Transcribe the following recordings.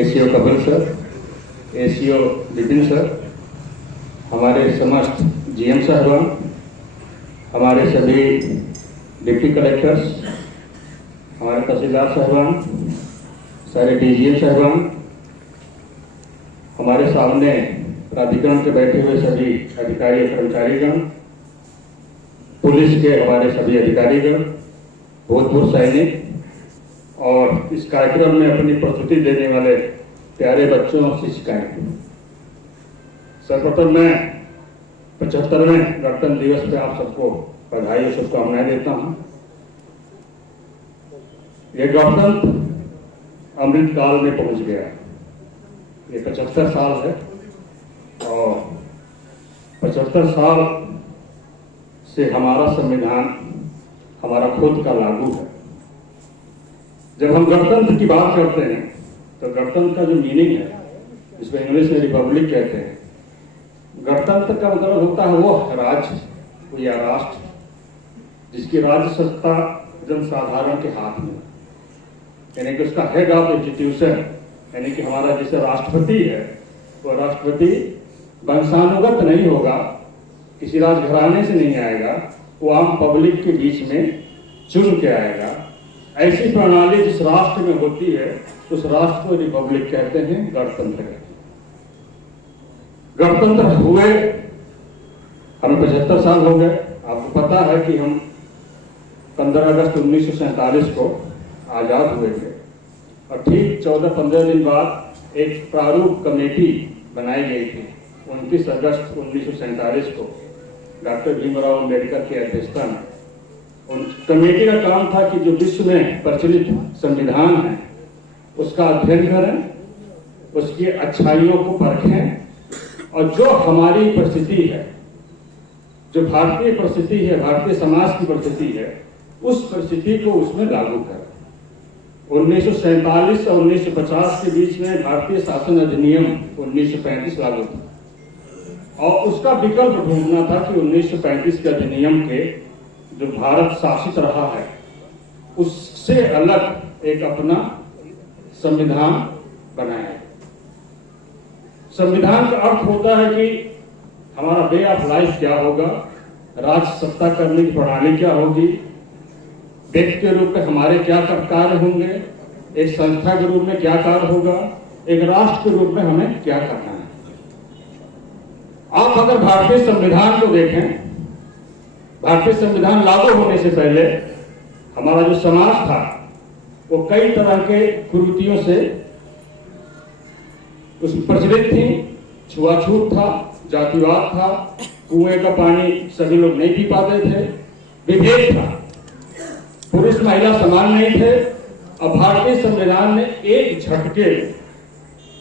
ACO Kapil sir, ACO Vipin sir, हमारे समस्त GM साहबान, हमारे सभी डिप्टी कलेक्टर्स, हमारे तहसीलदार साहबान, सारे डीजीएम साहबान, हमारे सामने प्राधिकरण के बैठे हुए सभी अधिकारी कर्मचारीगण, पुलिस के हमारे सभी अधिकारीगण, भूतपूर्व सैनिक और इस कार्यक्रम में अपनी प्रस्तुति देने वाले प्यारे बच्चों और शिक्षिकाएं। सर्वप्रथम मैं 75वें गणतंत्र दिवस पे आप सबको बधाई और शुभकामनाएं देता हूं। ये गणतंत्र अमृत काल में पहुंच गया। ये 75 साल है और 75 साल से हमारा संविधान हमारा खुद का लागू है। जब हम गणतंत्र की बात करते हैं तो गणतंत्र का जो मीनिंग है, जिसको इंग्लिश में रिपब्लिक कहते हैं, गणतंत्र का मतलब होता है वो राज्य या राष्ट्र जिसकी राज्य सत्ता जनसाधारण के हाथ में, यानी कि उसका हेड ऑफ इंस्टीट्यूशन, यानी कि हमारा जैसे राष्ट्रपति है, वो राष्ट्रपति वंशानुगत नहीं होगा, किसी राजघराने से नहीं आएगा, वो आम पब्लिक के बीच में चुन के आएगा। ऐसी प्रणाली जिस राष्ट्र में होती है उस राष्ट्र को रिपब्लिक कहते हैं, गणतंत्र कहते हैं। गणतंत्र हुए हमें 75 साल हो गए। आपको पता है कि हम 15 अगस्त 1947 को आजाद हुए थे और ठीक 14-15 दिन बाद एक प्रारूप कमेटी बनाई गई थी 29 अगस्त 1947 को डॉक्टर भीमराव अम्बेडकर की अध्यक्षता में। उन कमेटी का काम था कि जो विश्व में प्रचलित संविधान है उसका अध्ययन करें, उसकी अच्छाइयों को परखें और जो हमारी परिस्थिति है, जो भारतीय परिस्थिति है, भारतीय समाज की परिस्थिति है, उस परिस्थिति को उसमें लागू करें। 1947 और 1950 के बीच में भारतीय शासन अधिनियम 1935 लागू था और उसका विकल्प ढूंढना था कि 1935 के अधिनियम के जो भारत शासित रहा है उससे अलग एक अपना संविधान बनाया। संविधान का अर्थ होता है कि हमारा वे ऑफ लाइफ क्या होगा, राज्य सत्ता करने की प्रणाली क्या होगी, व्यक्ति के रूप में हमारे क्या कार्य होंगे, एक संस्था के रूप में क्या कार्य होगा, एक राष्ट्र के रूप में हमें क्या करना है। आप अगर भारतीय संविधान को देखें, भारतीय संविधान लागू होने से पहले हमारा जो समाज था वो कई तरह के कुरीतियों से उसमें प्रचलित थी। छुआछूत था, जातिवाद था, कुएं का पानी सभी लोग नहीं पी पाते थे, विभेद था, पुरुष महिला समान नहीं थे। अब भारतीय संविधान ने एक झटके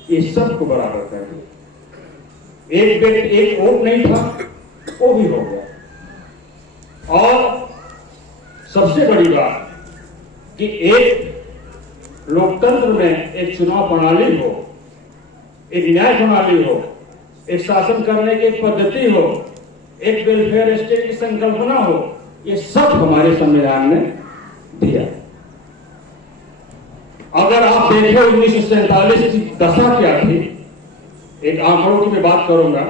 ये सबको बराबर कर दिया। एक व्यक्ति, एक वोट नहीं था, वो भी हो गया। और सबसे बड़ी बात कि एक लोकतंत्र में एक चुनाव प्रणाली हो, एक न्याय प्रणाली हो, एक शासन करने की एक पद्धति हो, एक वेलफेयर स्टेट की संकल्पना हो, ये सब हमारे संविधान ने दिया। अगर आप देखें 1947 की दशा क्या थी, एक आंकड़ों की मैं बात करूंगा।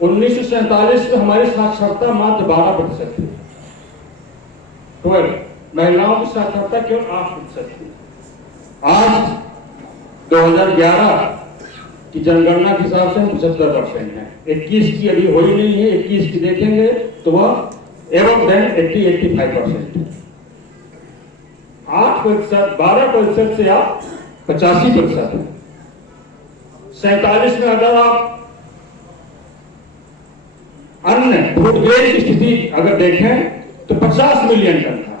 1947 में हमारी साक्षरता मात्र 12% थी। 12 महिलाओं की साक्षरता केवल 8% थी। आज 2011 की जनगणना के हिसाब से 75% है। 21 की अभी हुई नहीं है, 21 की देखेंगे तो वह एवं देन 80-85%। 8%, 12% से आप 85%। 47 में अगर आप अन्य फूड ग्रेन की स्थिति अगर देखें तो 50 मिलियन टन था,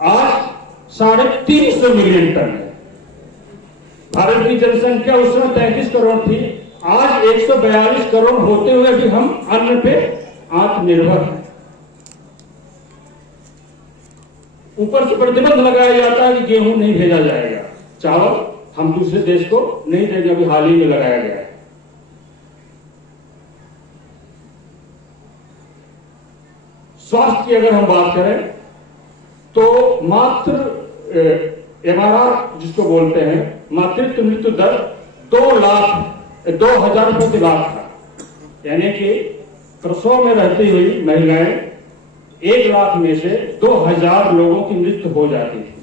आज 350 मिलियन टन है। भारत की जनसंख्या उस समय 33 करोड़ थी, आज 142 करोड़ होते हुए भी हम अन्न पे आत्मनिर्भर हैं। ऊपर से प्रतिबंध लगाया जाता है कि गेहूं नहीं भेजा जाएगा, चावल हम दूसरे देश को नहीं देंगे, अभी हाल ही में लगाया गया है। स्वास्थ्य की अगर हम बात करें तो मात्र MRR जिसको बोलते हैं, मातृत्व मृत्यु दर 2,00,000 रुपए के लाख था। यानी कि प्रसव में रहती हुई महिलाएं 1 लाख में से 2,000 लोगों की मृत्यु हो जाती थी।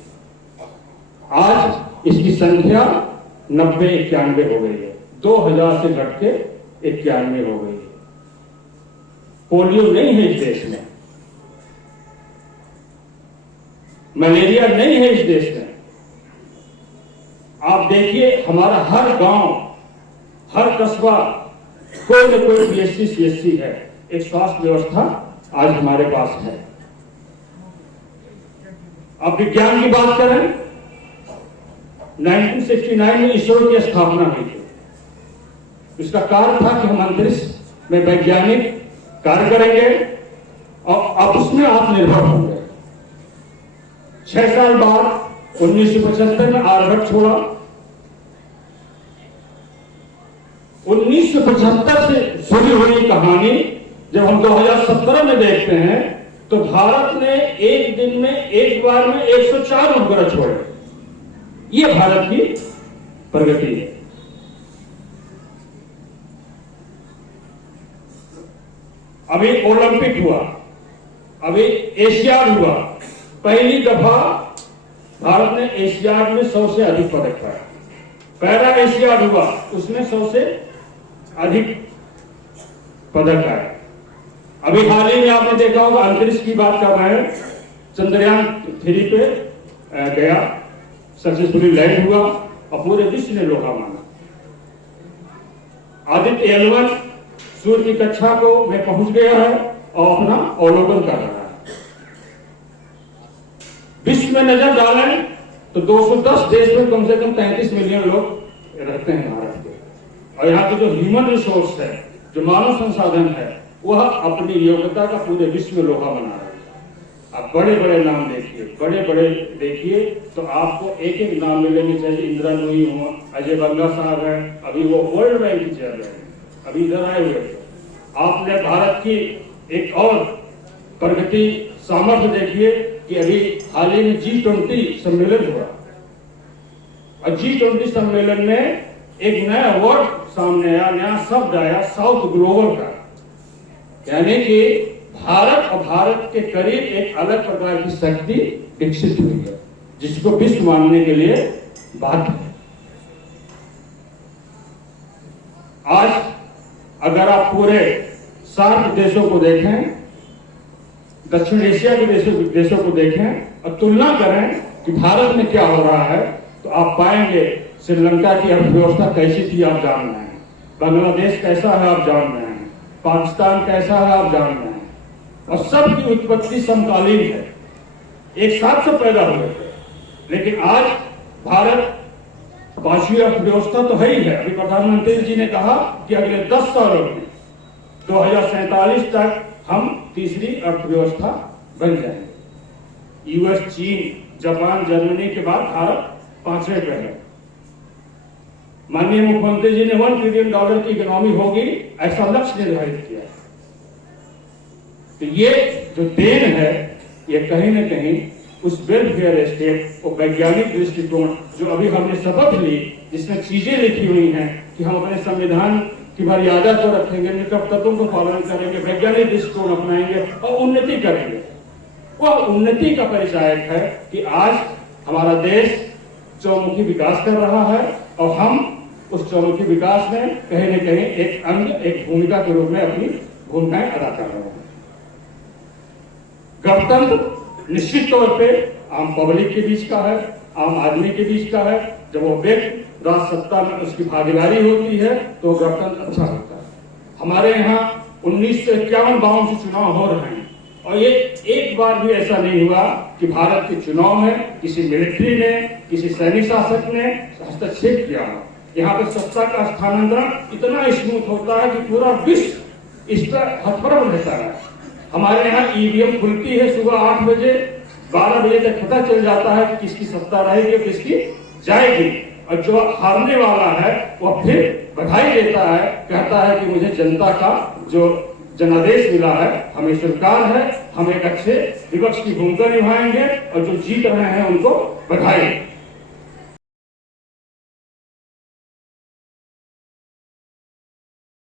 आज इसकी संख्या 90-91 हो गई है। 2,000 से घट के 91 हो गई है। पोलियो नहीं है इस देश में, मलेरिया नहीं है इस देश में। आप देखिए हमारा हर गांव, हर कस्बा कोई न कोई PSC CSC है। एक स्वास्थ्य व्यवस्था आज हमारे पास है। अब विज्ञान की बात करें, 1969 में इसरो की स्थापना हुई थी। इसका कार्य था कि हम अंतरिक्ष में वैज्ञानिक कार्य करेंगे और अब उसमें आत्मनिर्भर होंगे। 6 साल बाद 1975 में आर्यभट्ट छोड़ा। 1975 से शुरू हुई कहानी जब हम 2017 में देखते हैं तो भारत ने एक दिन में, एक बार में 104 उपग्रह छोड़े। ये भारत की प्रगति है। अभी ओलंपिक हुआ, अभी एशियाड हुआ। पहली दफा भारत ने एशियाड में 100 से अधिक पदक पाया। पैरा एशियाड हुआ, उसमें 100 से अधिक पदक आए। अभी हाल ही में आपने देखा होगा, अंतरिक्ष की बात कर रहे हैं, चंद्रयान 3 पे गया, सक्सेसफुली लैंड हुआ और पूरे विश्व ने लोहा माना। आदित्य L1 सूर्य की कक्षा को में पहुंच गया है और अपना अवलोकन कर रहा है। विश्व में नजर डालें तो 210 देश में कम से कम 33 मिलियन लोग रहते हैं भारत के। और यहाँ के जो ह्यूमन रिसोर्स है, जो मानव संसाधन है, वह अपनी योग्यता का पूरे विश्व में लोहा बना रहा है। आप बड़े बड़े नाम देखिए, बड़े बड़े देखिए तो आपको एक एक नाम मिलेंगे। चाहे इंदिरा नूई हो, अजय बंगा साहब है, अभी वो वर्ल्ड बैंक की चेयरमैन है, अभी इधर आए हुए थे। आपने भारत की एक और प्रगति सामर्थ्य देखिए कि अभी हाल ही में G20 सम्मेलन हुआ और G20 सम्मेलन में एक नया वर्ड सामने आया, नया शब्द आया, साउथ ग्लोबल का। यानी कि भारत और भारत के करीब एक अलग प्रकार की शक्ति विकसित हुई है, जिसको विश्व मानने के लिए बाध्य है। आज अगर आप पूरे सार्क देशों को देखें, दक्षिण एशिया के देशों को देखें और तुलना करें कि भारत में क्या हो रहा है, तो आप पाएंगे श्रीलंका की अर्थव्यवस्था कैसी थी आप जान रहे हैं, बांग्लादेश कैसा है आप जान रहे हैं, पाकिस्तान कैसा है आप जान रहे हैं। और सबकी उत्पत्ति समकालीन है, एक साथ से पैदा हुए थे। लेकिन आज भारत 5वीं अर्थव्यवस्था तो है ही है। अभी प्रधानमंत्री जी ने कहा कि अगले 10 सालों में 2047 तक हम तीसरी अर्थव्यवस्था बन जाएंगे। US, चीन, जापान, जर्मनी के बाद भारत 5वें पे है। माननीय मुख्यमंत्री जी ने $1 ट्रिलियन की इकोनॉमी होगी, ऐसा लक्ष्य निर्धारित किया है। तो ये जो देन है, ये कहीं न कहीं उस वेलफेयर स्टेट और वैज्ञानिक दृष्टिकोण जो अभी हमने शपथ ली, जिसमें चीजें लिखी हुई हैं कि हम अपने संविधान की मर्यादा को रखेंगे, कर्तव्यों को पालन करेंगे, वैज्ञानिक दृष्टिकोण अपनाएंगे और उन्नति करेंगे। वह उन्नति का परिचायक है कि आज हमारा देश चौमुखी विकास कर रहा है और हम उस चौमुखी विकास में कहीं न कहीं एक अंग, एक भूमिका के रूप में अपनी भूमिकाएं अदा कर रहे हैं। गणतंत्र निश्चित तौर पे आम पब्लिक के बीच का है, आम आदमी के बीच का है। जब वो व्यक्ति राज सत्ता में उसकी भागीदारी होती है तो गणतंत्र अच्छा होता है। हमारे यहाँ 1951-52 से चुनाव हो रहे हैं और ये एक बार भी ऐसा नहीं हुआ कि भारत के चुनाव में किसी मिलिट्री ने, किसी सैनिक शासक ने हस्तक्षेप किया हो। यहाँ पे सत्ता का स्थानांतरण इतना स्मूथ होता है कि पूरा विश्व इस पर हतप्रभ रहता है। हमारे यहाँ EVM खुलती है सुबह 8 बजे, 12 बजे तक पता चल जाता है कि किसकी सत्ता रहेगी और किसकी जाएगी। और जो हारने वाला है वह फिर बधाई देता है, कहता है कि मुझे जनता का जो जनादेश मिला है हमें स्वीकार है, हम एक अच्छे विपक्ष की भूमिका निभाएंगे और जो जीत रहे हैं उनको बधाई।